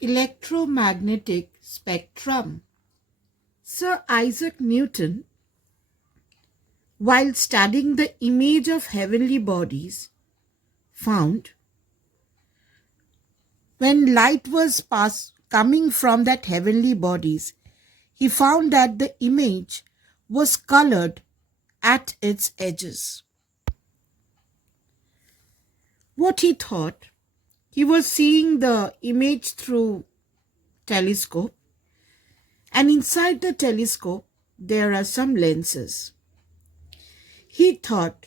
Electromagnetic spectrum. Sir Isaac Newton, while studying the image of heavenly bodies, found when light was coming from that heavenly bodies, he found that the image was colored at its edges. What he thought, he was seeing the image through telescope, and inside the telescope there are some lenses. He thought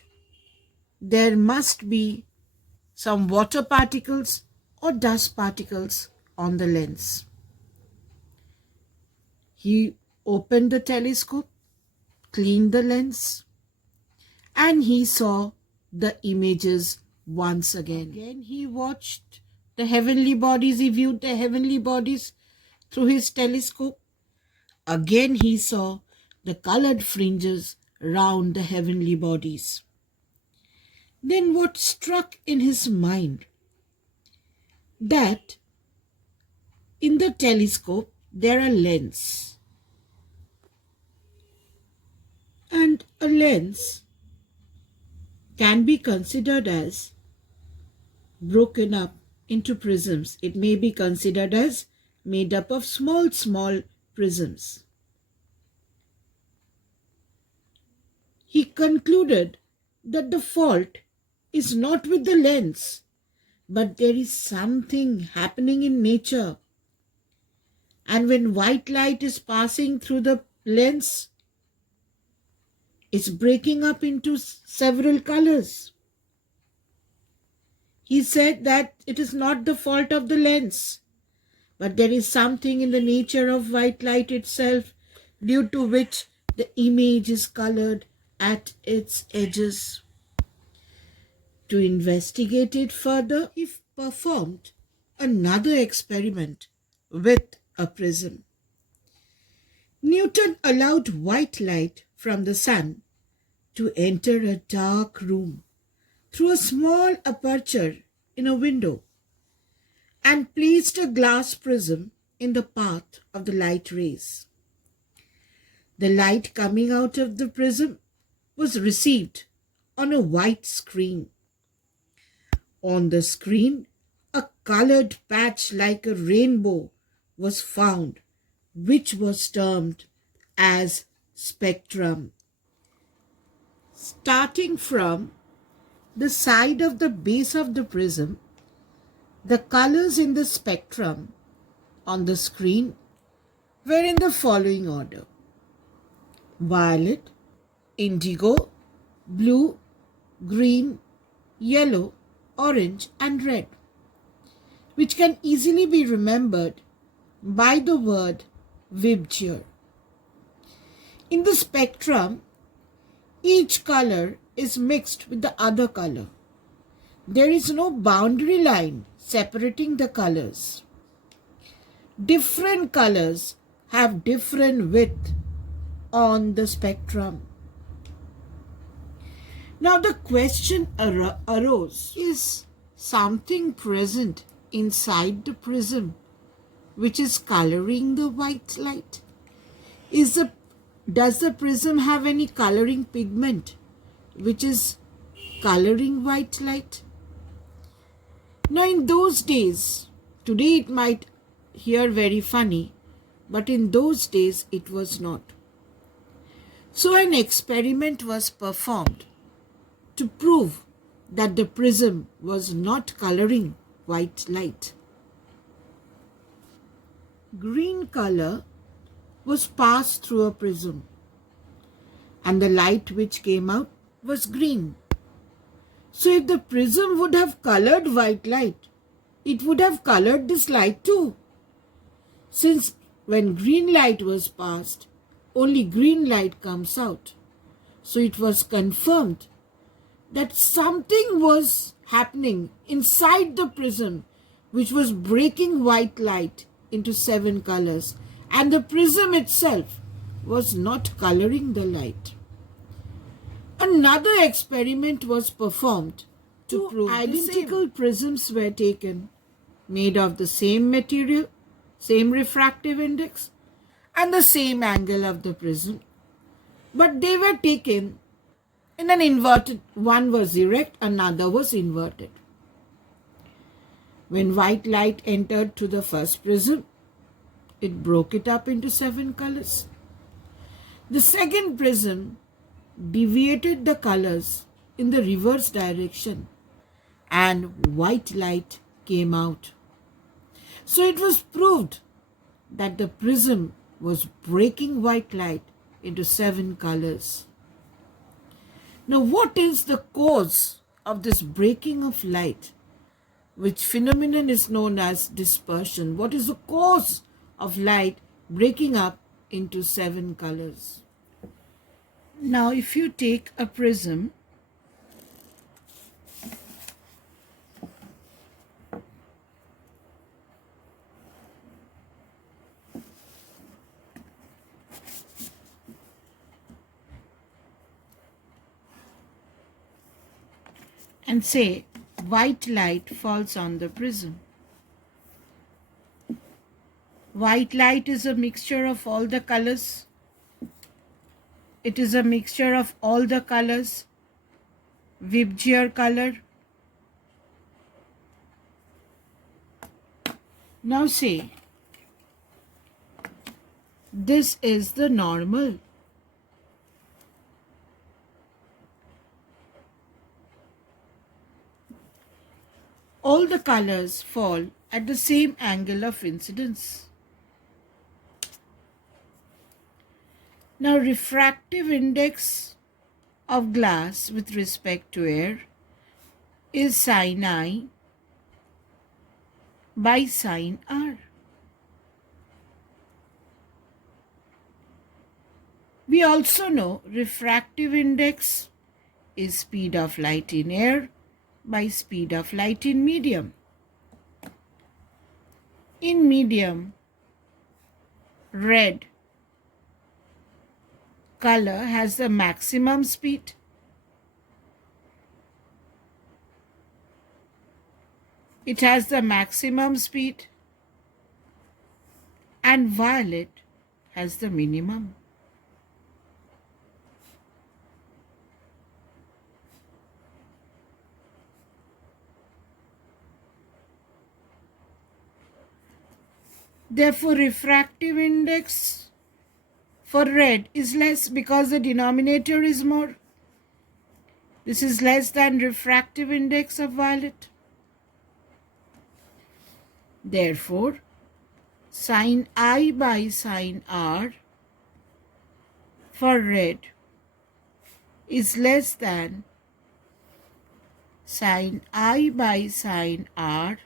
there must be some water particles or dust particles on the lens. He opened the telescope, cleaned the lens, and he saw the images once again. Again he watched the heavenly bodies, he viewed the heavenly bodies through his telescope. Again he saw the colored fringes round the heavenly bodies. Then what struck in his mind? That in the telescope there are lenses. And a lens can be considered as broken up into prisms. It may be considered as made up of small prisms. He concluded that the fault is not with the lens, but there is something happening in nature. And when white light is passing through the lens, it's breaking up into several colors. He said that it is not the fault of the lens, but there is something in the nature of white light itself, due to which the image is colored at its edges. To investigate it further, he performed another experiment with a prism. Newton allowed white light from the sun to enter a dark room through a small aperture in a window and placed a glass prism in the path of the light rays. The light coming out of the prism was received on a white screen. On the screen, a colored patch like a rainbow was found, which was termed as spectrum. Starting from the side of the base of the prism, the colors in the spectrum on the screen were in the following order: violet, indigo, blue, green, yellow, orange and red, which can easily be remembered by the word Vibgyor. In the spectrum, each color is mixed with the other color. There is no boundary line separating the colors. Different colors have different width on the spectrum. Now the question arose, is something present inside the prism which is coloring the white light? Does the prism have any coloring pigment which is coloring white light? Now in those days, today it might hear very funny, but in those days it was not. So an experiment was performed to prove that the prism was not coloring white light. Green color was passed through a prism, and the light which came out was green. So if the prism would have colored white light, it would have colored this light too. Since when green light was passed, only green light comes out. So it was confirmed that something was happening inside the prism which was breaking white light into 7 colors, and the prism itself was not coloring the light. Another experiment was performed to prove identical prisms were taken, made of the same material, same refractive index and the same angle of the prism, but they were taken in an inverted, one was erect, another was inverted. When white light entered to the first prism, it broke it up into 7 colors. The second prism deviated the colors in the reverse direction and white light came out. So it was proved that the prism was breaking white light into 7 colors. Now, what is the cause of this breaking of light, which phenomenon is known as dispersion? What is the cause of light breaking up into 7 colors? Now, if you take a prism and say white light falls on the prism. White light is a mixture of all the colors. It is a mixture of all the colors. Vibgyor color. Now say, this is the normal. All the colors fall at the same angle of incidence. Now, refractive index of glass with respect to air is sin I by sin R. We also know refractive index is speed of light in air by speed of light in medium. In medium, red color has the maximum speed. It has the maximum speed, and violet has the minimum. Therefore, refractive index for red is less because the denominator is more. This is less than refractive index of violet. Therefore, sin I by sin R for red is less than sin I by sin R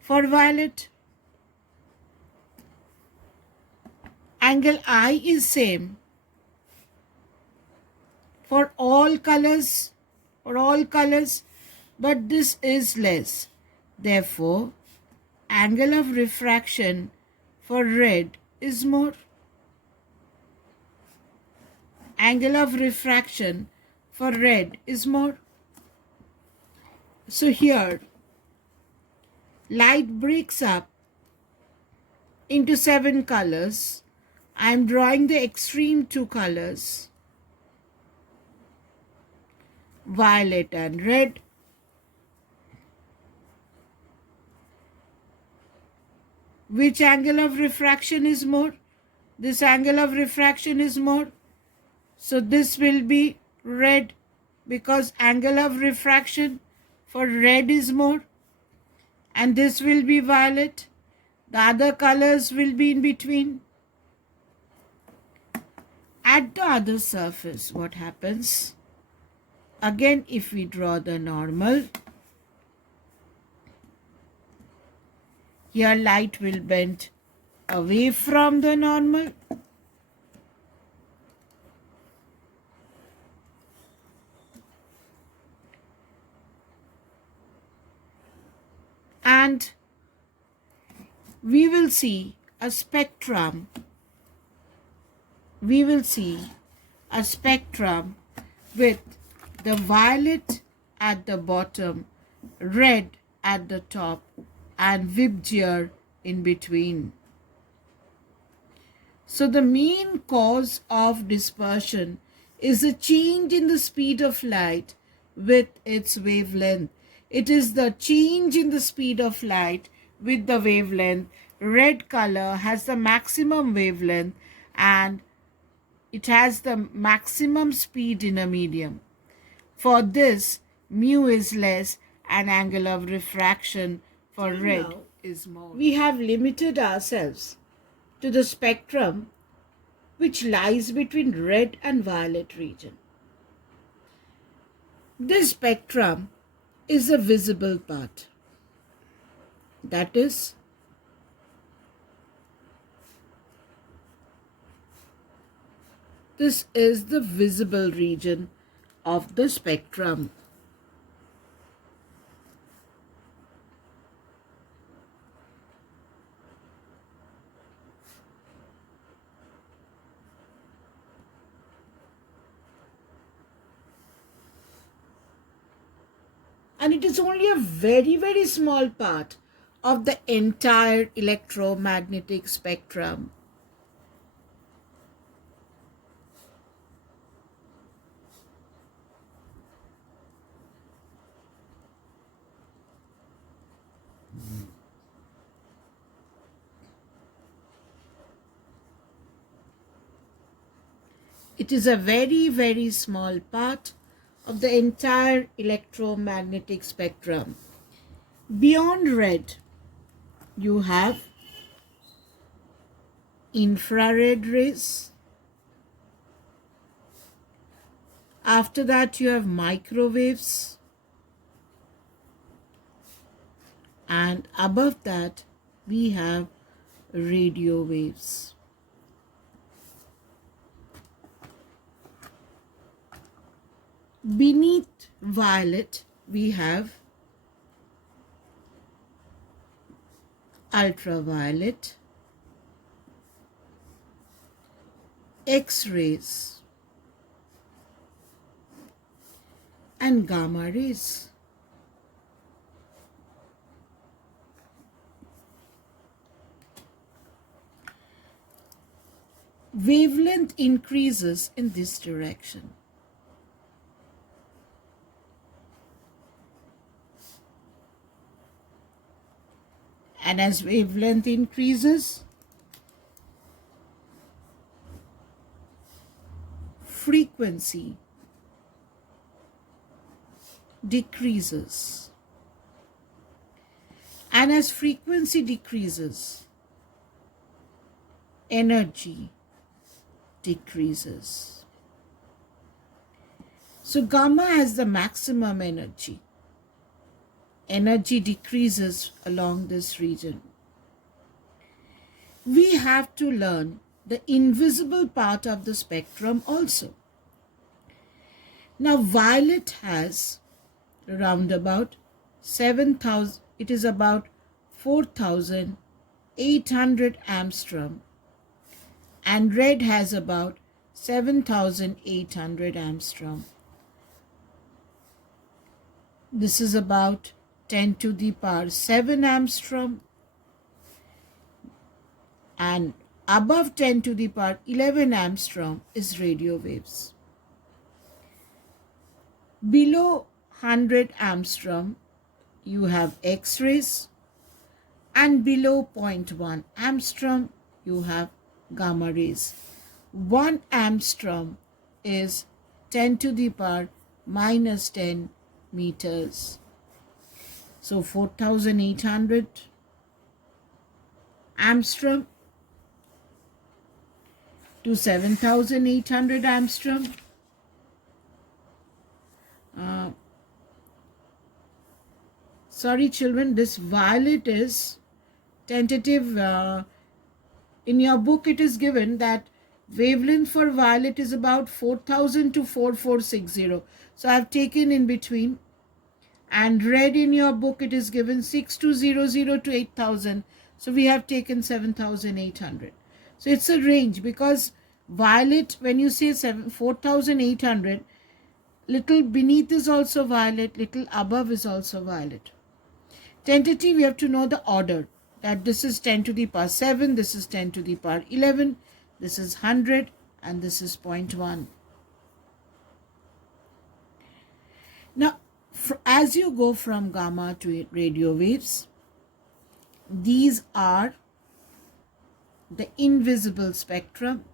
for violet. Angle I is same for all colors, but this is less. Therefore, angle of refraction for red is more. Angle of refraction for red is more. So here, light breaks up into 7 colors. I am drawing the extreme 2 colors, violet and red. Which angle of refraction is more? This angle of refraction is more. So this will be red because angle of refraction for red is more. And this will be violet. The other colors will be in between. At the other surface, what happens? Again, if we draw the normal, here light will bend away from the normal. And we will see a spectrum. We will see a spectrum with the violet at the bottom, red at the top, and Vibgyor in between. So the main cause of dispersion is a change in the speed of light with its wavelength. It is the change in the speed of light with the wavelength. Red color has the maximum wavelength and it has the maximum speed in a medium. For this, mu is less and angle of refraction for red is more. We have limited ourselves to the spectrum which lies between red and violet region. This spectrum is the visible part. That is, this is the visible region of the spectrum. And it is only a very, very small part of the entire electromagnetic spectrum. It is a very, very small part of the entire electromagnetic spectrum. Beyond red, you have infrared rays. After that, you have microwaves. And above that, we have radio waves. Beneath violet, we have ultraviolet, X-rays, and gamma rays. Wavelength increases in this direction. And as wavelength increases, frequency decreases. And as frequency decreases, energy decreases. So gamma has the maximum energy. Energy decreases along this region. We have to learn the invisible part of the spectrum also. Now violet has around about 7,000, it is about 4,800 angstrom, and red has about 7,800 angstrom. This is about 10 to the power 7 angstrom, and above 10 to the power 11 angstrom is radio waves. Below 100 angstrom you have X-rays, and below 0.1 angstrom you have gamma rays. 1 angstrom is 10 to the power minus 10 meters. So 4,800 angstrom to 7,800 angstrom. Sorry children, this violet is tentative. In your book it is given that wavelength for violet is about 4,000 to 4,460. So I have taken in between. And red in your book it is given 6,200 to 8,000. So we have taken 7,800. So it's a range, because violet, when you say 4,800, little beneath is also violet, little above is also violet. Tentative, we have to know the order. that this is 10 to the power 7, this is 10 to the power 11, this is 100, and this is 0.1. Now, as you go from gamma to radio waves, these are the invisible spectrum.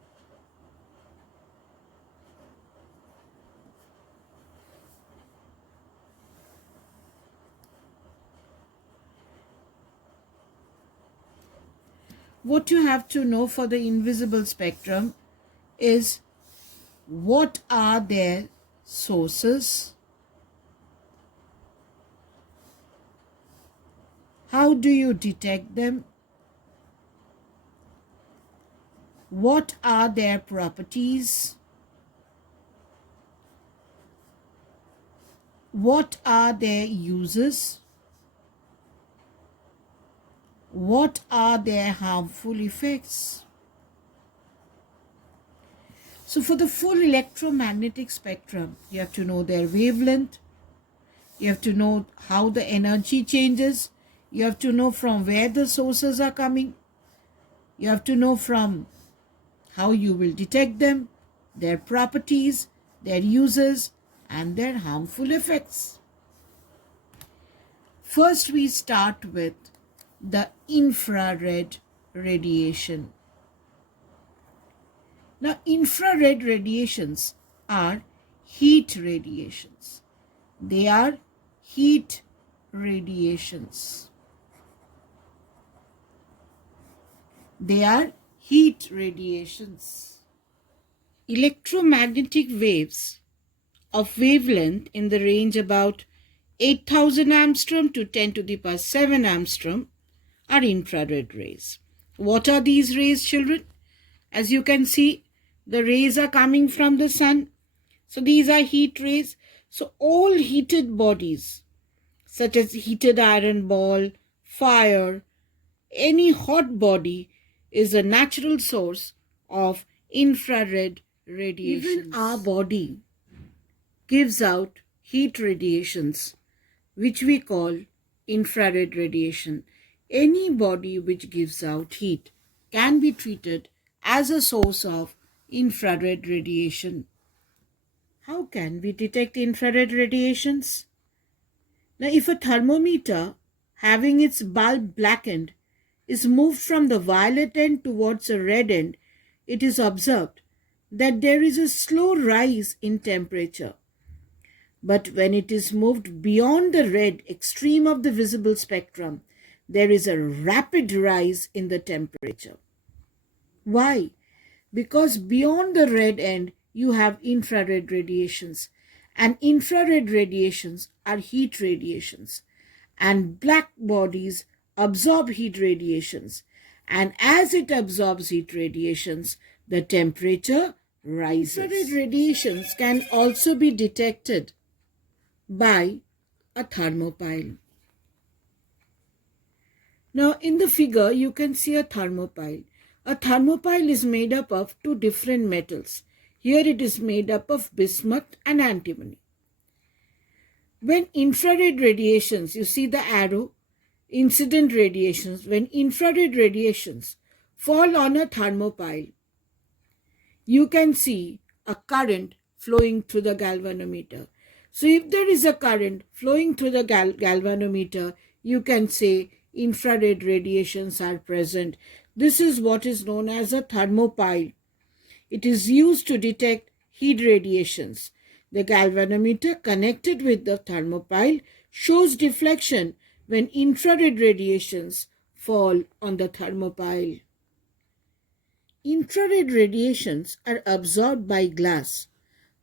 What you have to know for the invisible spectrum is what are their sources, how do you detect them, what are their properties, what are their uses, what are their harmful effects. So for the full electromagnetic spectrum, you have to know their wavelength, you have to know how the energy changes, you have to know from where the sources are coming, you have to know from how you will detect them, their properties, their uses, and their harmful effects. First, we start with the infrared radiation. Now, infrared radiations are heat radiations. They are heat radiations. They are heat radiations. Electromagnetic waves of wavelength in the range about 8,000 angstrom to 10 to the power 7 angstrom are infrared rays. What are these rays, children? As you can see, the rays are coming from the sun. So these are heat rays. So all heated bodies, such as heated iron ball, fire, any hot body is a natural source of infrared radiation. Even our body gives out heat radiations, which we call infrared radiation. Any body which gives out heat can be treated as a source of infrared radiation. How can we detect infrared radiations? Now, if a thermometer having its bulb blackened is moved from the violet end towards the red end, it is observed that there is a slow rise in temperature. But when it is moved beyond the red extreme of the visible spectrum, there is a rapid rise in the temperature. Why? Because beyond the red end, you have infrared radiations, and infrared radiations are heat radiations, and black bodies absorb heat radiations, and as it absorbs heat radiations, the temperature rises. Infrared radiations can also be detected by a thermopile. Now in the figure you can see a thermopile. A thermopile is made up of two different metals. Here it is made up of bismuth and antimony. When infrared radiations, you see the arrow, incident radiations, when infrared radiations fall on a thermopile, you can see a current flowing through the galvanometer. So if there is a current flowing through the galvanometer, you can say infrared radiations are present. This is what is known as a thermopile. It is used to detect heat radiations. The galvanometer connected with the thermopile shows deflection when infrared radiations fall on the thermopile. Infrared radiations are absorbed by glass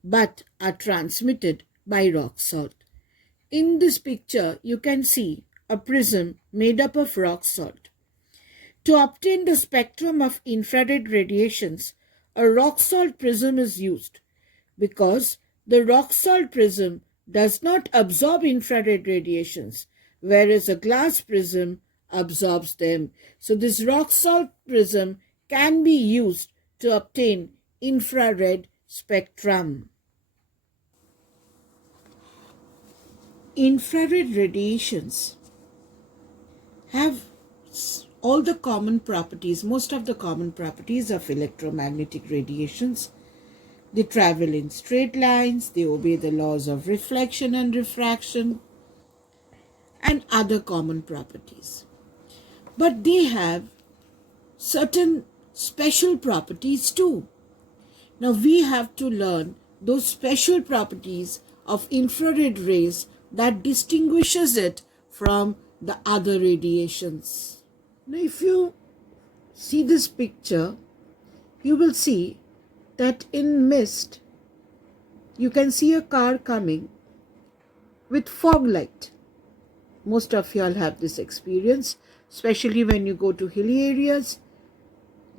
but are transmitted by rock salt. In this picture, you can see a prism made up of rock salt. To obtain the spectrum of infrared radiations, a rock salt prism is used because the rock salt prism does not absorb infrared radiations, whereas a glass prism absorbs them. So this rock salt prism can be used to obtain infrared spectrum. Infrared radiations have all the common properties, most of the common properties of electromagnetic radiations. They travel in straight lines, they obey the laws of reflection and refraction, and other common properties. But they have certain special properties too. Now we have to learn those special properties of infrared rays that distinguishes it from the other radiations. Now if you see this picture, you will see that in mist, you can see a car coming with fog light. Most of y'all have this experience, especially when you go to hilly areas.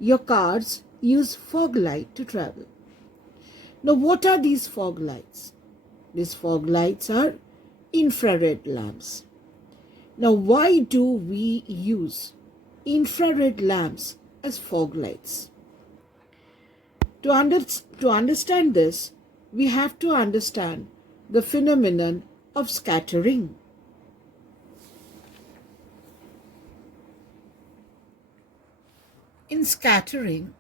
Your cars use fog light to travel. Now, what are these fog lights? These fog lights are infrared lamps. Now, why do we use infrared lamps as fog lights? To understand this, we have to understand the phenomenon of scattering. In scattering,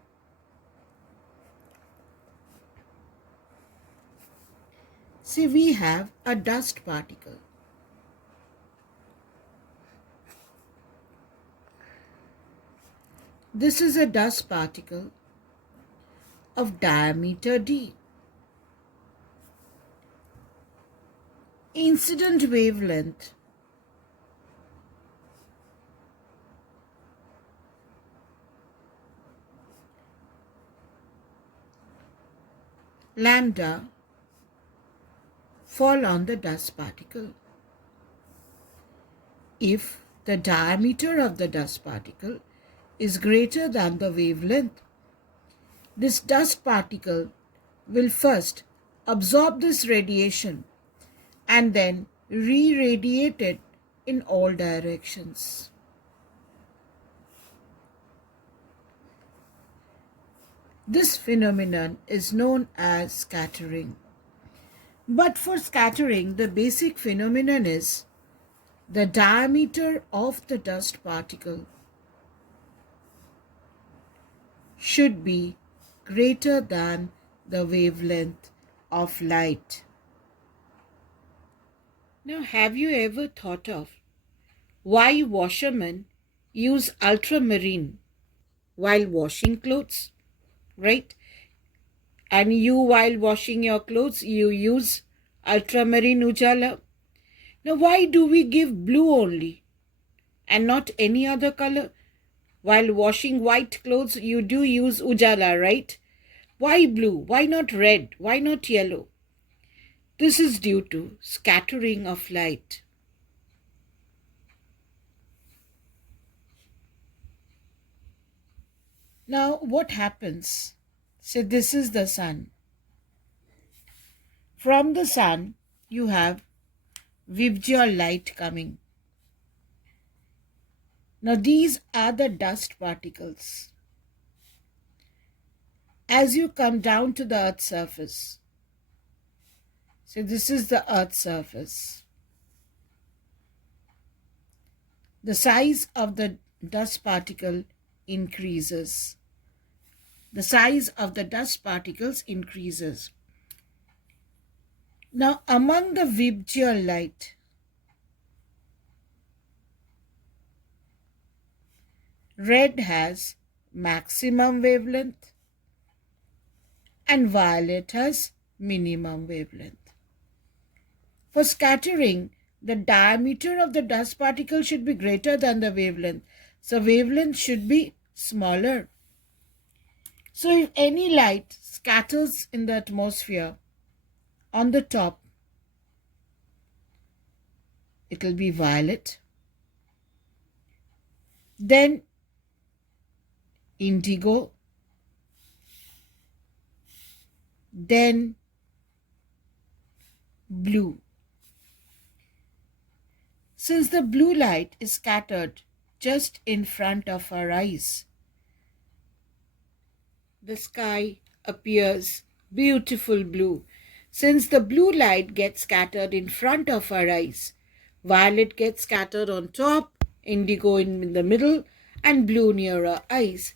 see, we have a dust particle. This is a dust particle of diameter d. Incident wavelength lambda fall on the dust particle. If the diameter of the dust particle is greater than the wavelength, this dust particle will first absorb this radiation and then re-radiate it in all directions. This phenomenon is known as scattering. But for scattering, the basic phenomenon is the diameter of the dust particle should be greater than the wavelength of light. Now, have you ever thought of why washermen use ultramarine while washing clothes? Right? And you, while washing your clothes, you use ultramarine ujala. Now, why do we give blue only and not any other color? While washing white clothes, you do use ujala, right? Why blue? Why not red? Why not yellow? This is due to scattering of light. Now, what happens? So this is the sun. From the sun, you have visual light coming. Now, these are the dust particles. As you come down to the Earth's surface, so this is the Earth's surface. The size of the dust particle increases. The size of the dust particles increases. Now, among the visual light, red has maximum wavelength and violet has minimum wavelength. For scattering, the diameter of the dust particle should be greater than the wavelength. So wavelength should be smaller. So if any light scatters in the atmosphere, on the top, it will be violet, then indigo, then blue. Since the blue light is scattered just in front of our eyes, the sky appears beautiful blue. Since the blue light gets scattered in front of our eyes, violet gets scattered on top, indigo in the middle, and blue near our eyes.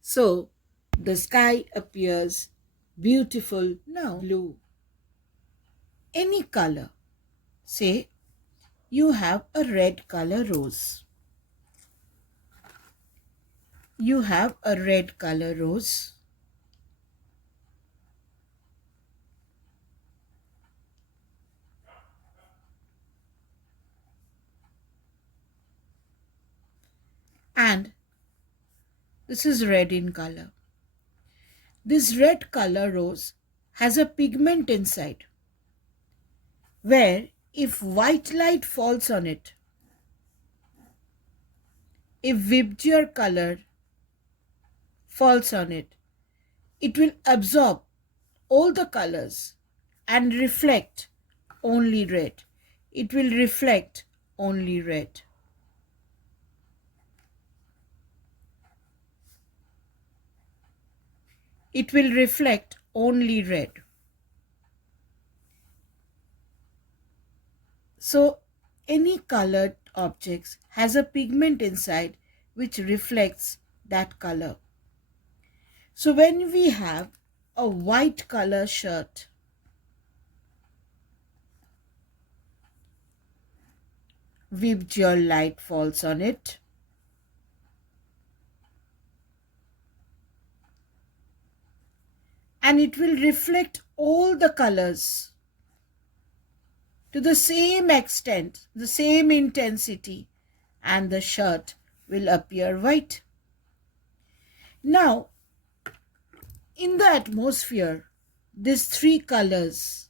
So the sky appears beautiful now. Blue. Any color. Say you have a red color rose. You have a red color rose. And this is red in color. This red color rose has a pigment inside where if white light falls on it, if Vibgyor color falls on it, it will absorb all the colors and reflect only red. It will reflect only red. It will reflect only red. So any colored objects has a pigment inside which reflects that color. So when we have a white color shirt, Vibgyor light falls on it. And it will reflect all the colors to the same extent, the same intensity, and the shirt will appear white. Now, in the atmosphere, these three colors,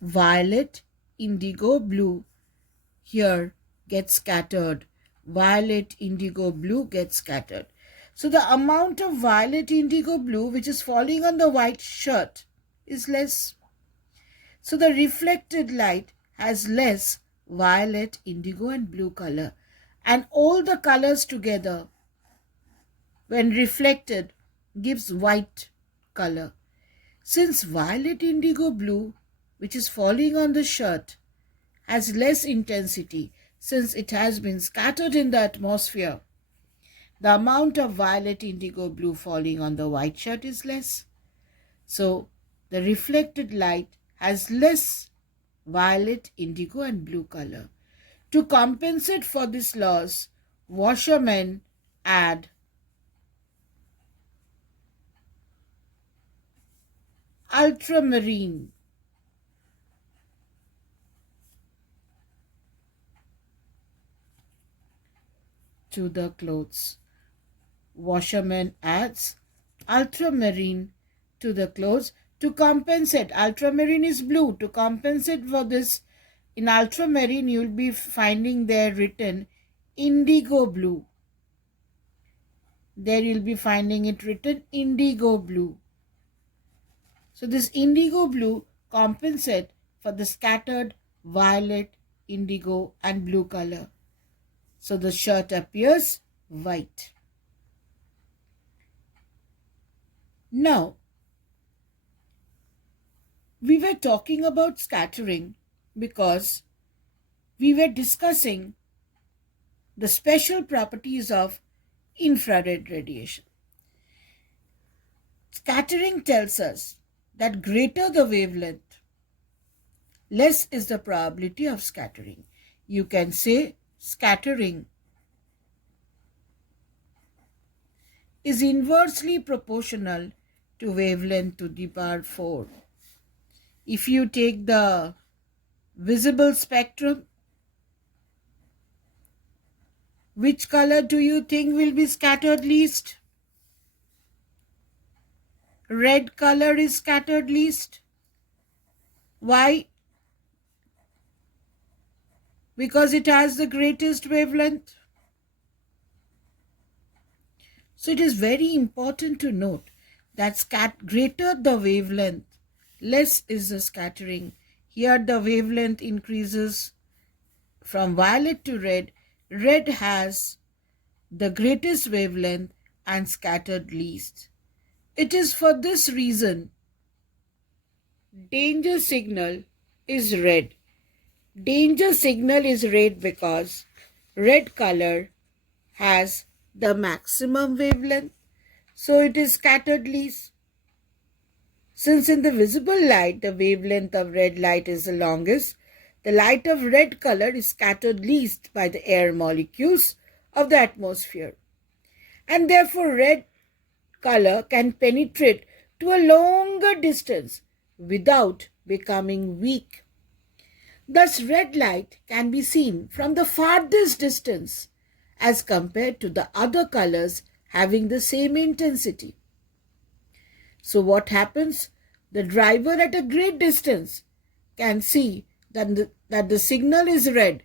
violet, indigo, blue, here get scattered. Violet, indigo, blue get scattered. So the amount of violet, indigo, blue which is falling on the white shirt is less. So the reflected light has less violet, indigo and blue color. And all the colors together, when reflected, gives white color. Since violet, indigo, blue, which is falling on the shirt, has less intensity since it has been scattered in the atmosphere, the amount of violet, indigo, blue falling on the white shirt is less. So the reflected light has less violet, indigo and blue color. To compensate for this loss, washermen add ultramarine to the clothes. Washerman adds ultramarine to the clothes to compensate. Ultramarine is blue. To compensate for this, in ultramarine you will be finding there written indigo blue. There you will be finding it written indigo blue. So this indigo blue compensate for the scattered violet, indigo and blue color. So the shirt appears white. Now, we were talking about scattering because we were discussing the special properties of infrared radiation. Scattering tells us that greater the wavelength, less is the probability of scattering. You can say scattering is inversely proportional to wavelength to the power 4. If you take the visible spectrum, which color do you think will be scattered least? Red color is scattered least. Why? Because it has the greatest wavelength. So it is very important to note that greater the wavelength, less is the scattering. Here the wavelength increases from violet to red. Red has the greatest wavelength and scattered least. It is for this reason danger signal is red. Danger signal is red because red color has the maximum wavelength, so it is scattered least. Since in the visible light the wavelength of red light is the longest, the light of red color is scattered least by the air molecules of the atmosphere, and therefore red color can penetrate to a longer distance without becoming weak. Thus, red light can be seen from the farthest distance as compared to the other colors having the same intensity. So what happens? The driver at a great distance can see that the signal is red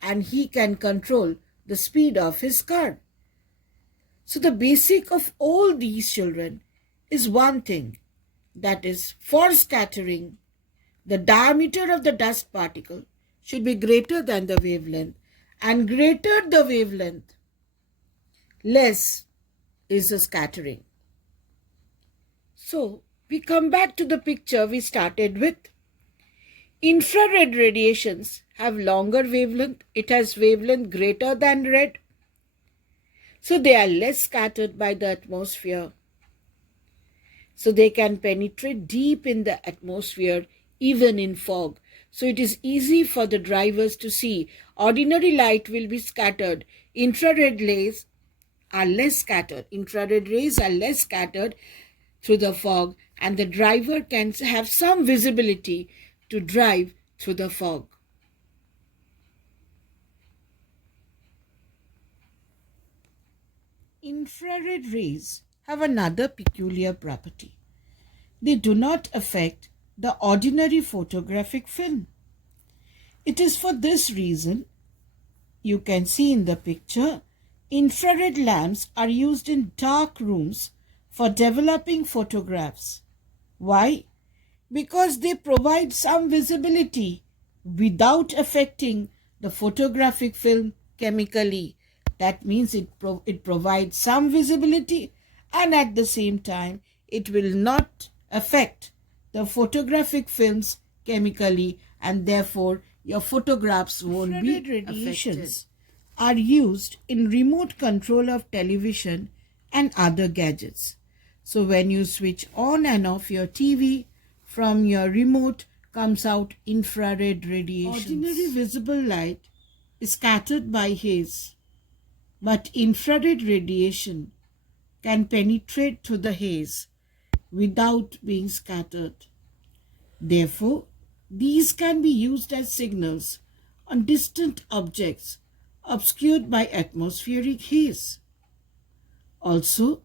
and he can control the speed of his car. So the basic of all these children is one thing, that is, for scattering, the diameter of the dust particle should be greater than the wavelength, and greater the wavelength, less is the scattering. So we come back to the picture we started with. Infrared radiations have longer wavelength. It has wavelength greater than red. So they are less scattered by the atmosphere. So they can penetrate deep in the atmosphere, even in fog. So it is easy for the drivers to see. Ordinary light will be scattered. Infrared rays are less scattered. Infrared rays are less scattered through the fog, and the driver can have some visibility to drive through the fog. Infrared rays have another peculiar property. They do not affect the ordinary photographic film. It is for this reason you can see in the picture, infrared lamps are used in dark rooms for developing photographs. Why? Because they provide some visibility without affecting the photographic film chemically. That means it provides some visibility, and at the same time it will not affect the photographic films chemically, and therefore your photographs won't be radiations affected. Are used in remote control of television and other gadgets. So when you switch on and off your TV, from your remote comes out infrared radiation. Ordinary visible light is scattered by haze, but infrared radiation can penetrate through the haze without being scattered. Therefore, these can be used as signals on distant objects obscured by atmospheric haze. Also,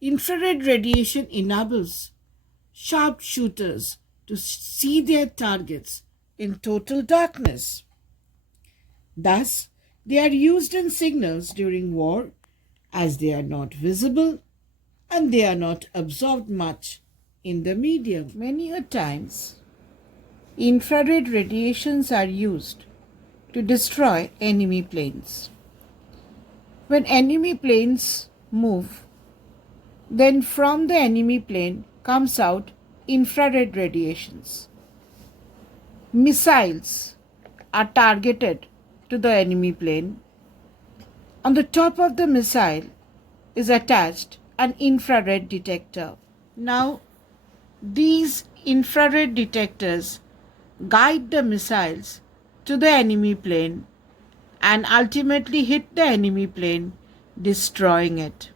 infrared radiation enables sharpshooters to see their targets in total darkness. Thus, they are used in signals during war, as they are not visible and they are not absorbed much in the medium. Many a times, infrared radiations are used to destroy enemy planes. When enemy planes move, then from the enemy plane comes out infrared radiations. Missiles are targeted to the enemy plane. On the top of the missile is attached an infrared detector. Now, these infrared detectors guide the missiles to the enemy plane and ultimately hit the enemy plane, destroying it.